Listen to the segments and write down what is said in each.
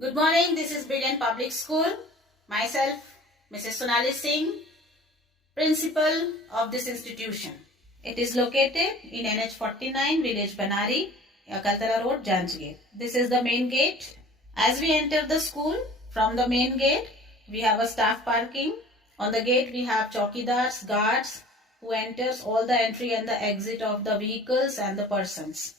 Good morning, this is Brilliant Public School. Myself, Mrs. Sonali Singh, Principal of this institution. It is located in NH 49, Village Banari, Kaltara Road, Janjgir. This is the main gate. As we enter the school, from the main gate, we have a staff parking. On the gate, we have chowkidars, guards, who enters all the entry and the exit of the vehicles and the persons.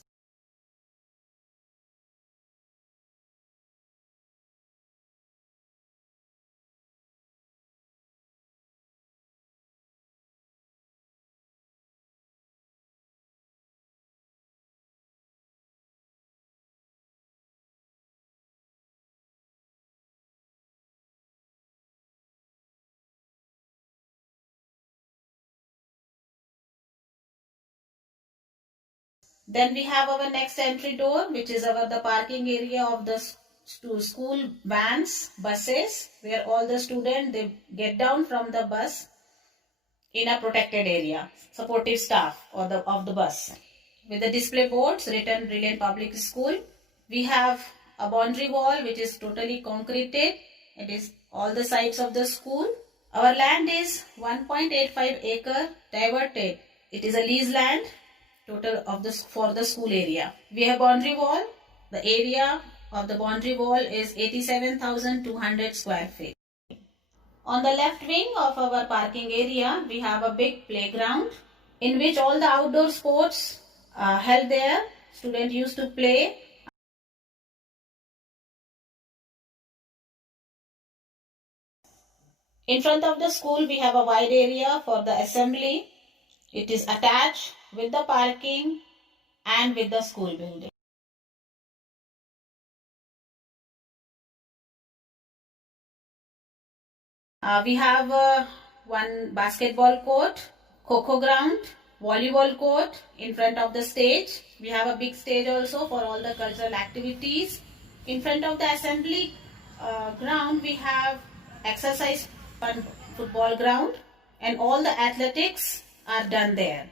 Then we have our next entry door, which is the parking area of the school vans, buses, where all the students, they get down from the bus in a protected area, supportive staff of the bus. With the display boards written Brilliant Public School, we have a boundary wall which is totally concreted. It is all the sides of the school. Our land is 1.85 acre diverted. It is a lease land total of this for the school area. We have boundary wall. The area of the boundary wall is 87,200 square feet. On the left wing of our parking area, we have a big playground in which all the outdoor sports are held there. Students used to play. In front of the school, we have a wide area for the assembly. It is attached with the parking and with the school building. We have one basketball court, kho-kho ground, volleyball court in front of the stage. We have a big stage also for all the cultural activities. In front of the assembly ground, we have exercise football ground, and all the athletics are done there,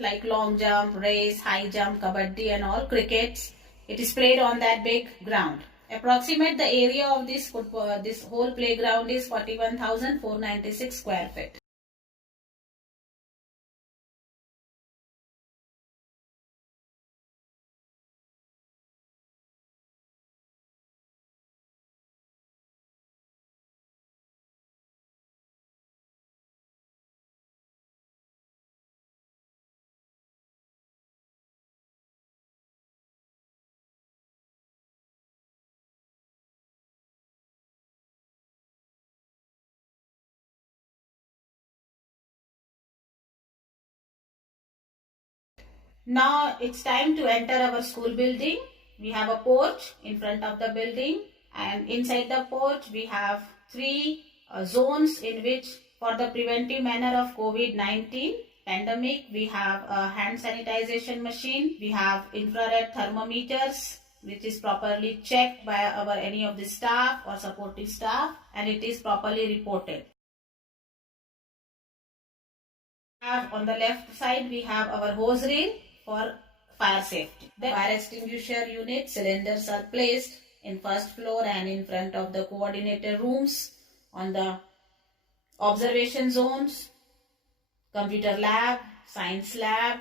like long jump, race, high jump, kabaddi and all crickets. It is played on that big ground. Approximate the area of this whole playground is 41,496 square feet. Now it's time to enter our school building. We have a porch in front of the building, and inside the porch we have three zones in which, for the preventive manner of COVID-19 pandemic, we have a hand sanitization machine. We have infrared thermometers which is properly checked by any of the staff or supportive staff, and it is properly reported. On the left side we have our hose reel for fire safety. The fire extinguisher unit cylinders are placed in first floor and in front of the coordinator rooms, on the observation zones, computer lab, science lab,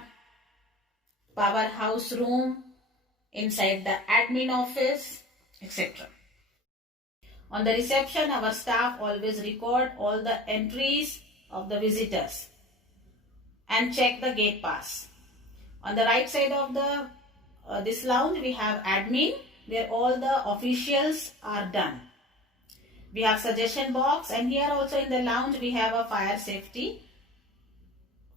powerhouse room, inside the admin office, etc. On the reception, our staff always record all the entries of the visitors and check the gate pass. On the right side of this lounge, we have admin, where all the officials are done. We have suggestion box, and here also in the lounge we have a fire safety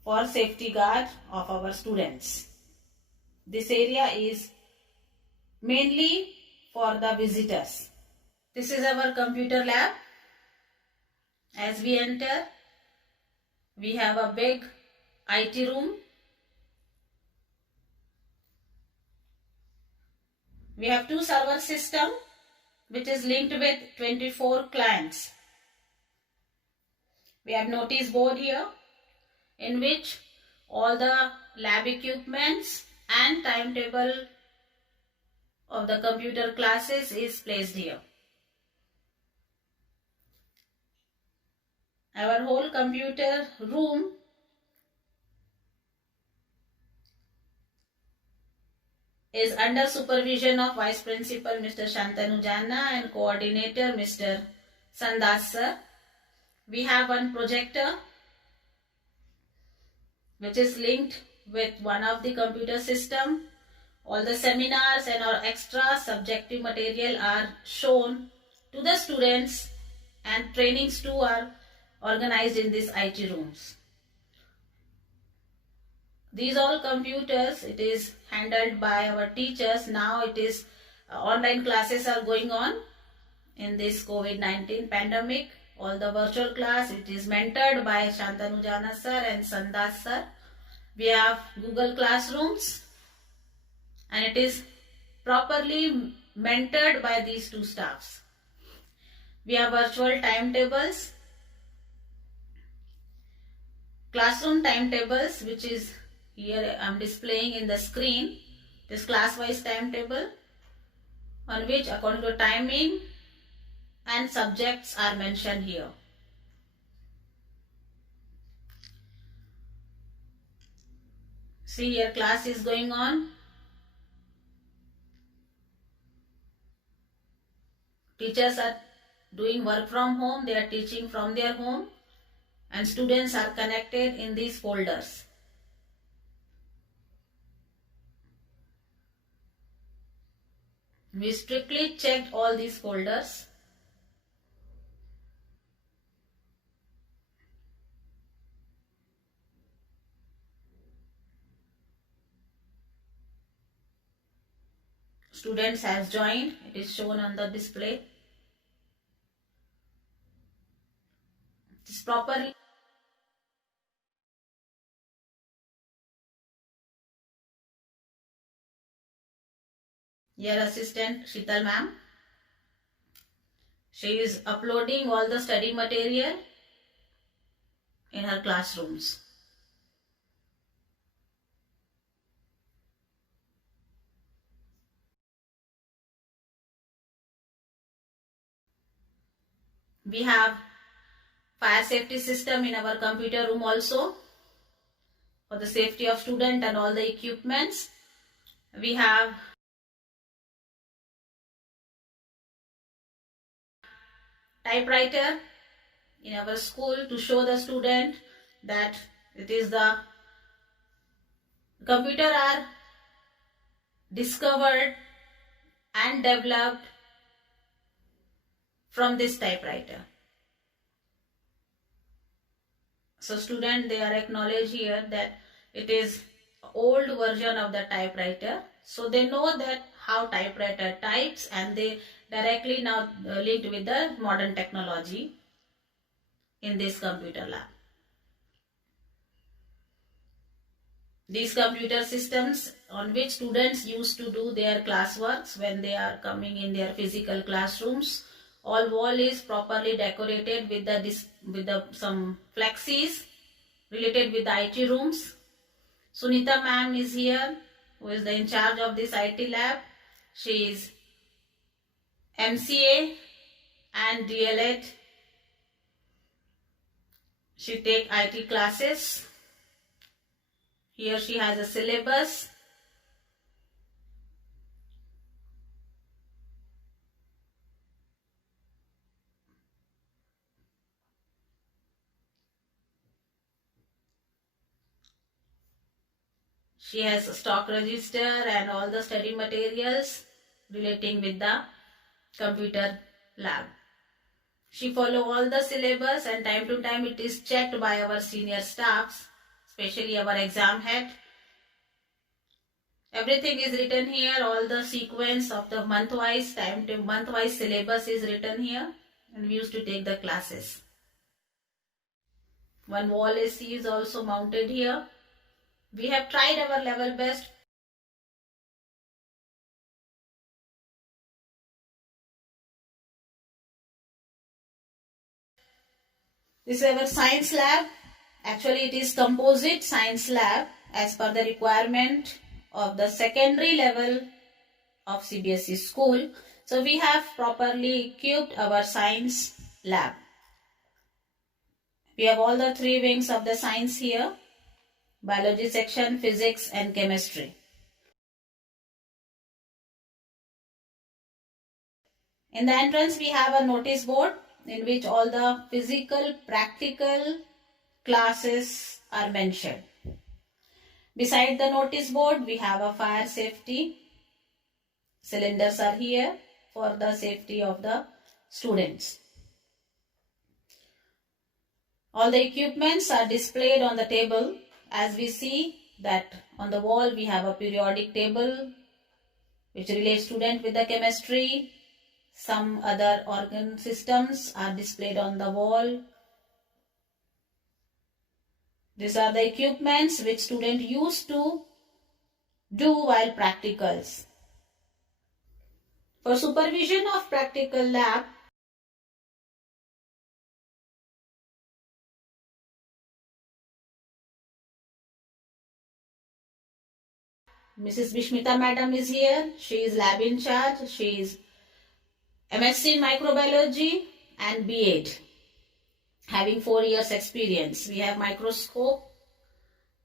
for safety guard of our students. This area is mainly for the visitors. This is our computer lab. As we enter, we have a big IT room. We have two server system which is linked with 24 clients. We have notice board here in which all the lab equipments and timetable of the computer classes is placed here. Our whole computer room is under supervision of Vice Principal Mr. Shantanu Janna and Coordinator Mr. Sandas sir. We have one projector which is linked with one of the computer system. All the seminars and our extra subjective material are shown to the students, and trainings too are organized in these IT rooms. These all computers, it is handled by our teachers. Now it is online classes are going on in this COVID-19 pandemic. All the virtual class, it is mentored by Shantanu Janna sir and Sandas sir. We have Google Classrooms, and it is properly mentored by these two staffs. We have virtual timetables, classroom timetables, which is here I am displaying in the screen. This class-wise timetable on which according to timing and subjects are mentioned here. See, here class is going on. Teachers are doing work from home. They are teaching from their home, and students are connected in these folders. We strictly checked all these folders. Students has joined. It is shown on the display. It is properly. Your assistant Shital ma'am. She is uploading all the study material in her classrooms. We have fire safety system in our computer room also for the safety of student and all the equipments. We have typewriter in our school to show the student that it is the computer are discovered and developed from this typewriter. So student, they are acknowledged here that it is old version of the typewriter. So they know that how typewriter types, and they directly now linked with the modern technology in this computer lab. These computer systems on which students used to do their classworks when they are coming in their physical classrooms. All wall is properly decorated with some flexis related with the IT rooms. Sunita ma'am is here, who is in charge of this IT lab. She is MCA and DLED. She take IT classes. Here she has a syllabus. She has a stock register and all the study materials relating with the computer lab. She follow all the syllabus, and time to time it is checked by our senior staffs, especially our exam head. Everything is written here. All the sequence of the month-wise month-wise syllabus is written here, and we used to take the classes. One wall AC is also mounted here. We have tried our level best. This is our science lab. Actually, it is composite science lab as per the requirement of the secondary level of CBSE school. So we have properly equipped our science lab. We have all the three wings of the science here: biology section, physics and chemistry. In the entrance we have a notice board in which all the physical, practical classes are mentioned. Beside the notice board we have a fire safety. Cylinders are here for the safety of the students. All the equipments are displayed on the table. As we see that on the wall we have a periodic table which relates student with the chemistry. Some other organ systems are displayed on the wall. These are the equipments which student used to do while practicals. For supervision of practical lab, Mrs. Bishmita Madam is here. She is lab in charge. She is MSc in microbiology and B.Ed, having 4 years experience. We have microscope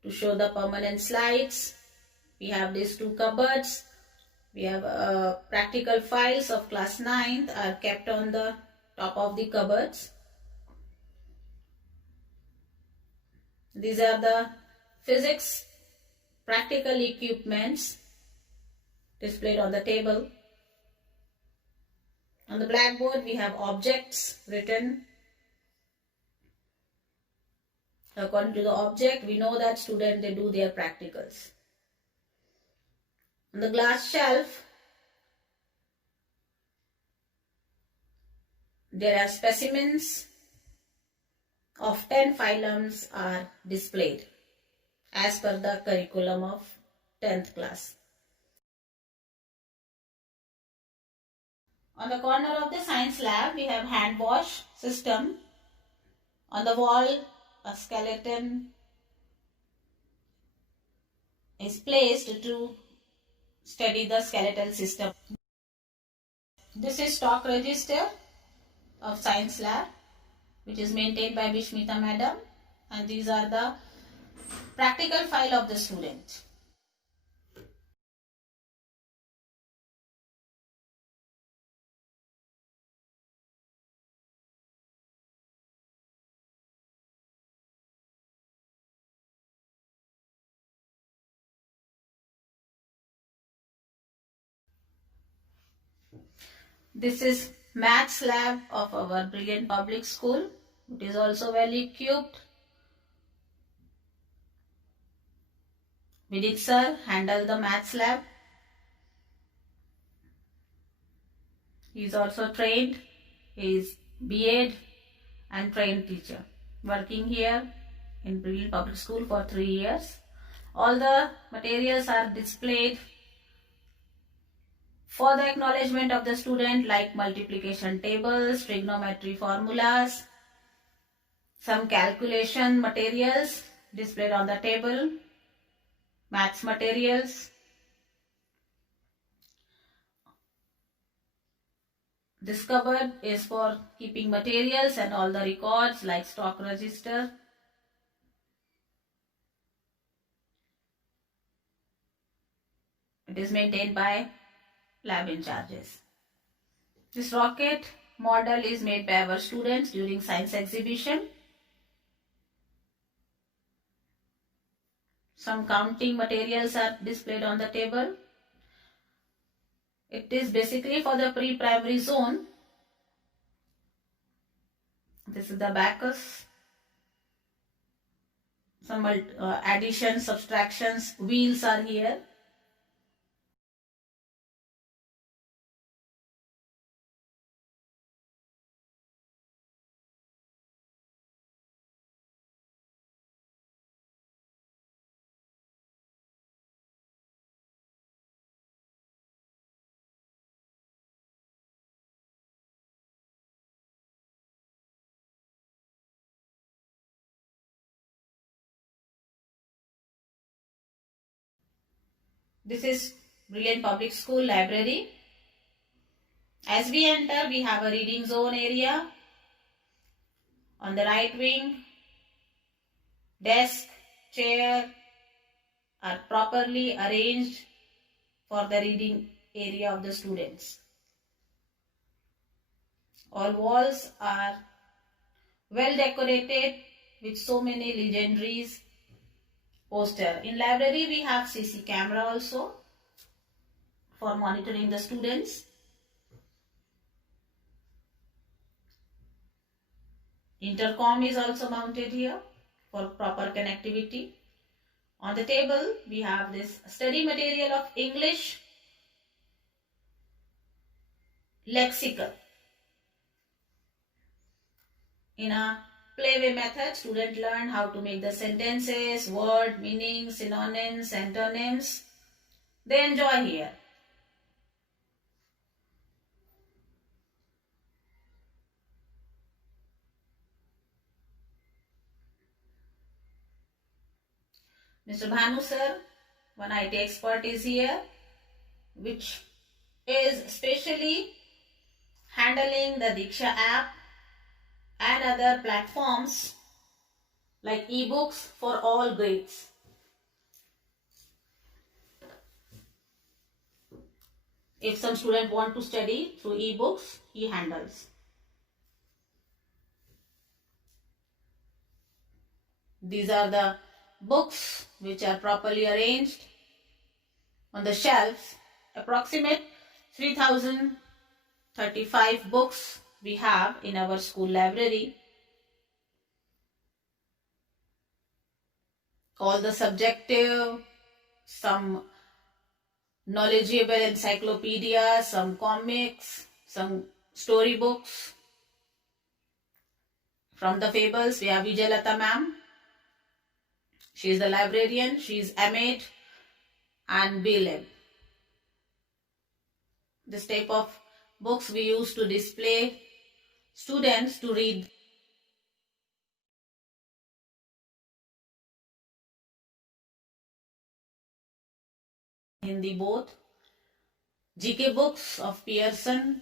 to show the permanent slides. We have these two cupboards. We have practical files of class 9th are kept on the top of the cupboards. These are the physics practical equipments displayed on the table. On the blackboard we have objects written. According to the object we know that students they do their practicals. On the glass shelf there are specimens of 10 phylums are displayed as per the curriculum of 10th class. On the corner of the science lab, we have hand wash system. On the wall, a skeleton is placed to study the skeletal system. This is stock register of science lab, which is maintained by Bishmita Madam, and these are the practical file of the student. This is maths lab of our brilliant public school. It is also well equipped. Vidit sir handle the maths lab. He is also trained. He is B.Ed and trained teacher. Working here in Brilliant Public School for 3 years. All the materials are displayed for the acknowledgement of the student, like multiplication tables, trigonometry formulas, some calculation materials displayed on the table, maths materials. This cupboard is for keeping materials and all the records like stock register. It is maintained by lab in charges. This rocket model is made by our students during science exhibition. Some counting materials are displayed on the table. It is basically for the pre-primary zone. This is the abacus. Some additions, subtractions, wheels are here. This is Brilliant Public School library. As we enter, we have a reading zone area. On the right wing, desk, chair are properly arranged for the reading area of the students. All walls are well decorated with so many legendaries poster. In library we have CC camera also for monitoring the students. Intercom is also mounted here for proper connectivity. On the table we have this study material of English lexical. In a playway method, students learn how to make the sentences, word, meaning, synonyms, antonyms. They enjoy here. Mr. Bhanu sir, one IT expert is here, which is specially handling the Diksha app and other platforms like ebooks for all grades. If some student want to study through ebooks, he handles. These are the books which are properly arranged on the shelves. Approximate 3035 books we have in our school library. All the subjective, some knowledgeable encyclopedia, some comics, some storybooks. From the fables, we have Vijayalata ma'am. She is the librarian. She is MAd and BLM. This type of books we use to display students to read. Hindi both. GK books of Pearson.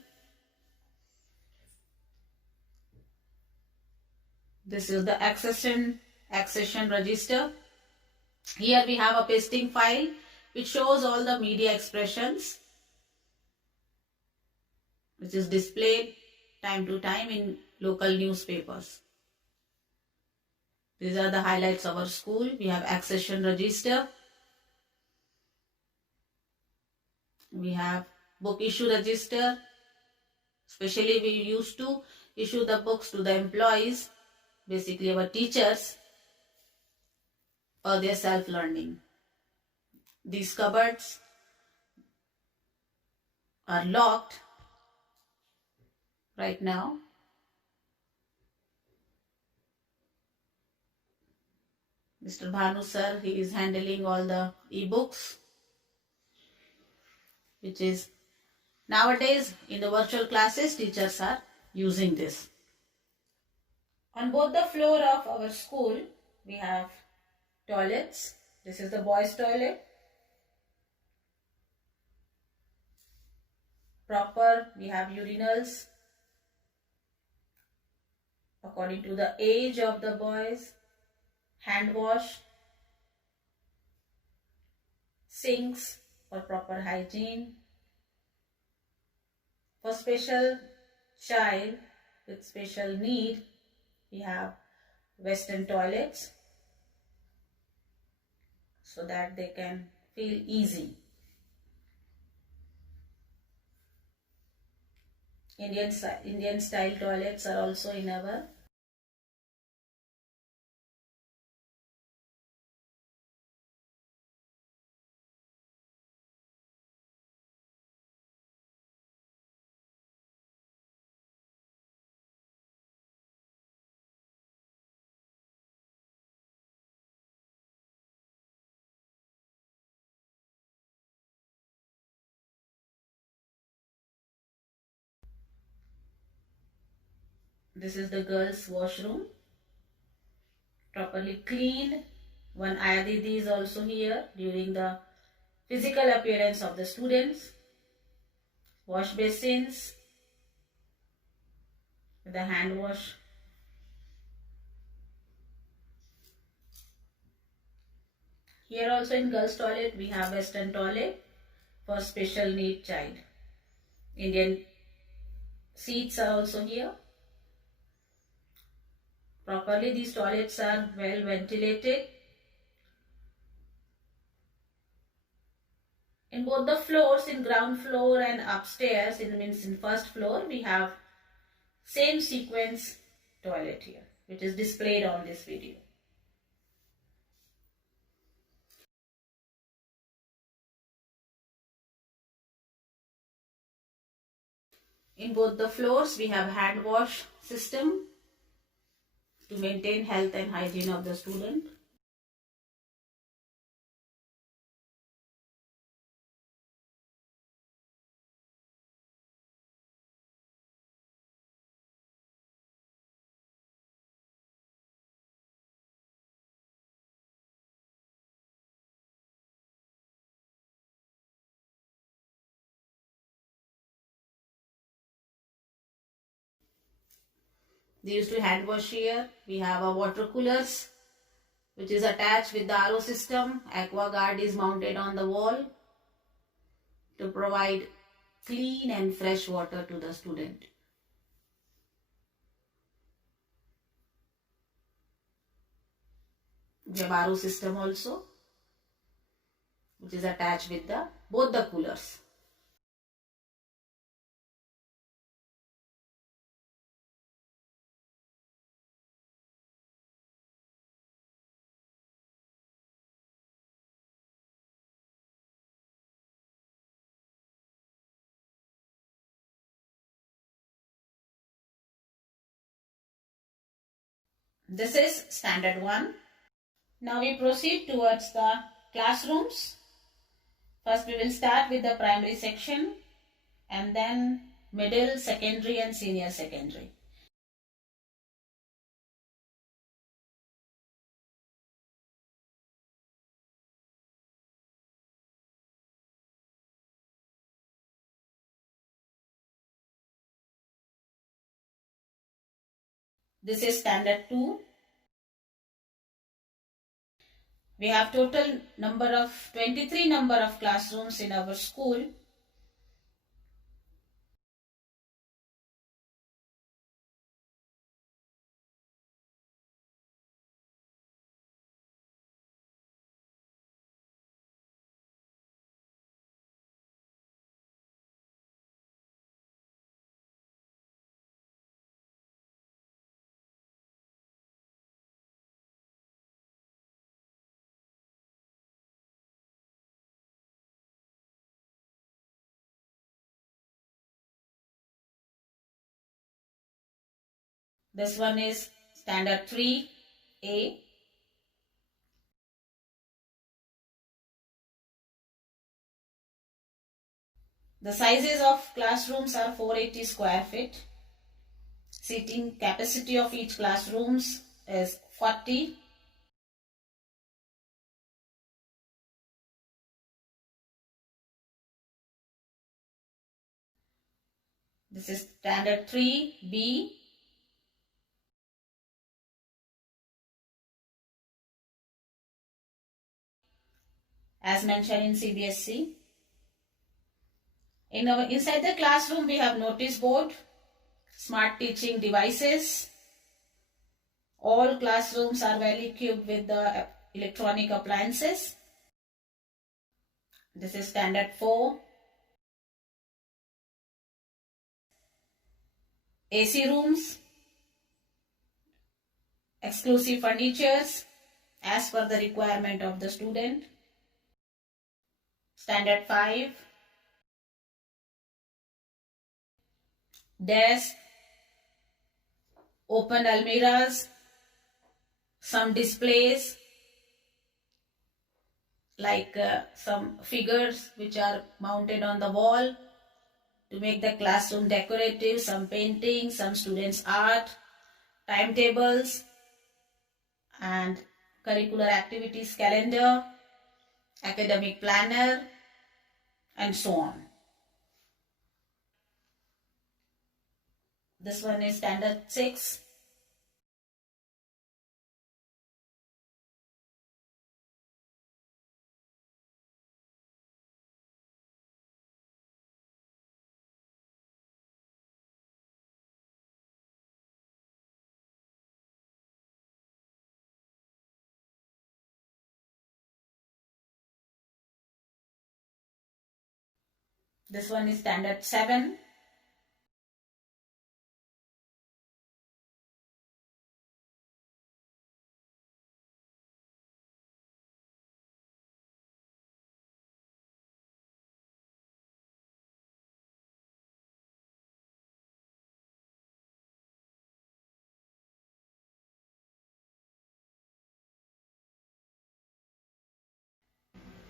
This is the accession register. Here we have a pasting file which shows all the media expressions which is displayed time to time in local newspapers. These are the highlights of our school. We have accession register. We have book issue register. Especially we used to issue the books to the employees, basically our teachers, for their self-learning. These cupboards are locked right now. Mr. Bhanu sir, he is handling all the e-books, which is nowadays in the virtual classes, teachers are using this. On both the floor of our school, we have toilets. This is the boys' toilet. Proper, we have urinals according to the age of the boys. Hand wash, sinks for proper hygiene. For special child with special need, we have western toilets so that they can feel easy. Indian style toilets are also in our This is the girls' washroom, properly cleaned. One Aya Didi is also here during the physical appearance of the students. Wash basins with the hand wash. Here also in girls toilet we have western toilet for special need child. Indian seats are also here. Properly these toilets are well ventilated. In both the floors, in ground floor and upstairs, in first floor, we have same sequence toilet here, which is displayed on this video. In both the floors, we have hand wash system to maintain health and hygiene of the student. They used to hand wash here. We have a water coolers which is attached with the RO system. AquaGuard is mounted on the wall to provide clean and fresh water to the student. We have RO system also, which is attached with both the coolers. This is standard 1. Now we proceed towards the classrooms. First we will start with the primary section and then middle, secondary and senior secondary. This is standard 2. We have total number of 23 number of classrooms in our school. This one is standard 3A. The sizes of classrooms are 480 square feet. Seating capacity of each classrooms is 40. This is standard 3B. As mentioned in CBSE. Inside the classroom we have notice board, smart teaching devices. All classrooms are well equipped with the electronic appliances. This is standard 4. AC rooms, exclusive furnitures as per the requirement of the student. Standard 5. Desk, open almirahs, some displays like some figures which are mounted on the wall to make the classroom decorative, some painting, some students' art, timetables and curricular activities calendar, academic planner and so on. This one is standard 6. This one is standard 7.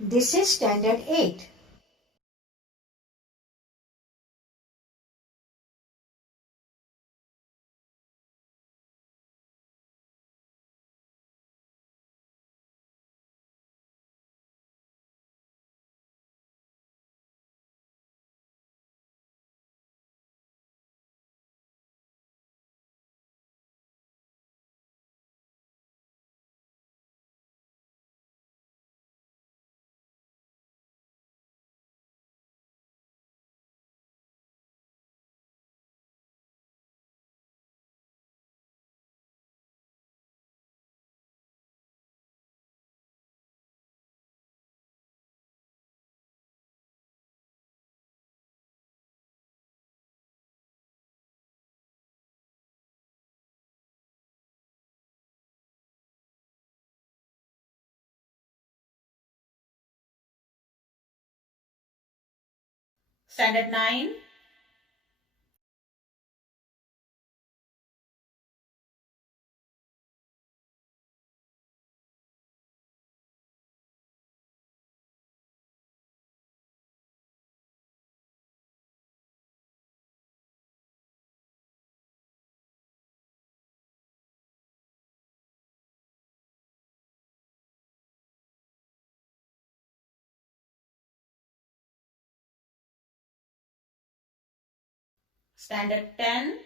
This is standard 8. Standard 9. Standard 10.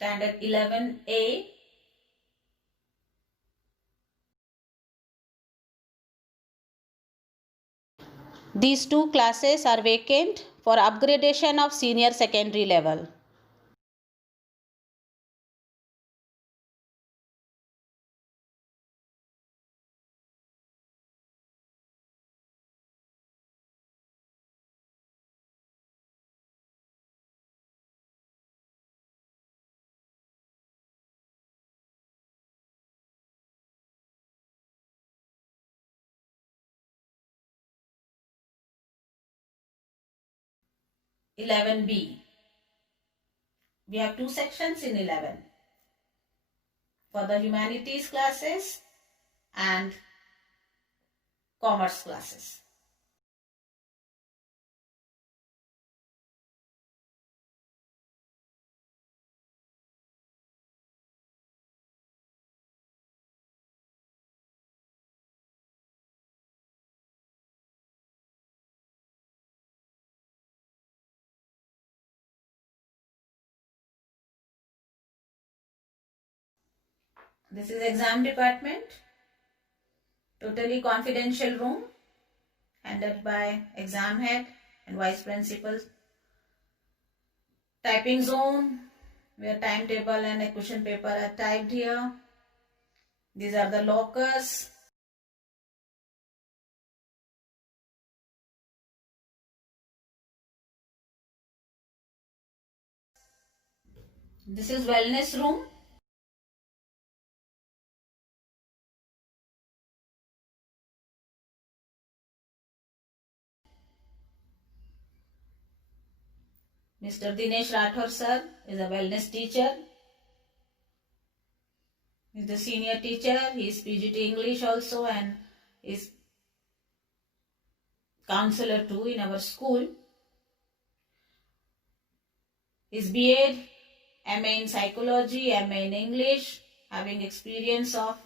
Standard 11A. These two classes are vacant for upgradation of senior secondary level. (11B). We have two sections in 11 for the humanities classes and commerce classes. This is exam department, totally confidential room, handled by exam head and vice principal. Typing zone, where timetable and a question paper are typed here. These are the lockers. This is wellness room. Mr. Dinesh Rathore sir is a wellness teacher. He is the senior teacher. He is PGT English also and is counselor too in our school. His BA, MA in psychology, MA in English, having experience of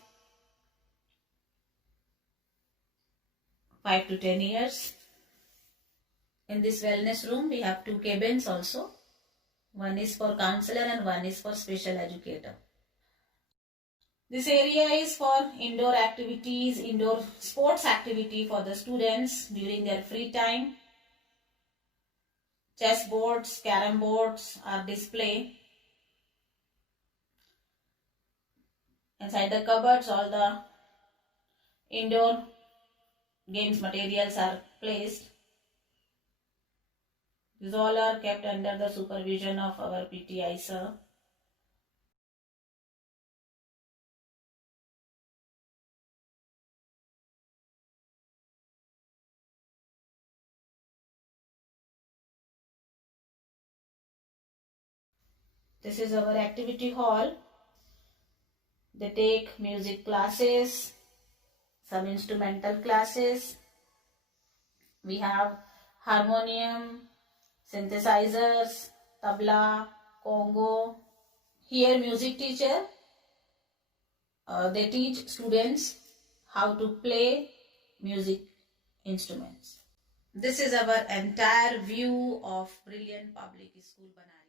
5 to 10 years. In this wellness room, we have 2 cabins also. One is for counselor and one is for special educator. This area is for indoor activities, indoor sports activity for the students during their free time. Chess boards, carom boards are displayed. Inside the cupboards, all the indoor games materials are placed. These all are kept under the supervision of our PTI sir. This is our activity hall. They take music classes, some instrumental classes. We have harmonium, synthesizers, tabla, congo. Here music teacher, they teach students how to play music instruments. This is our entire view of Brilliant Public School, Banaras.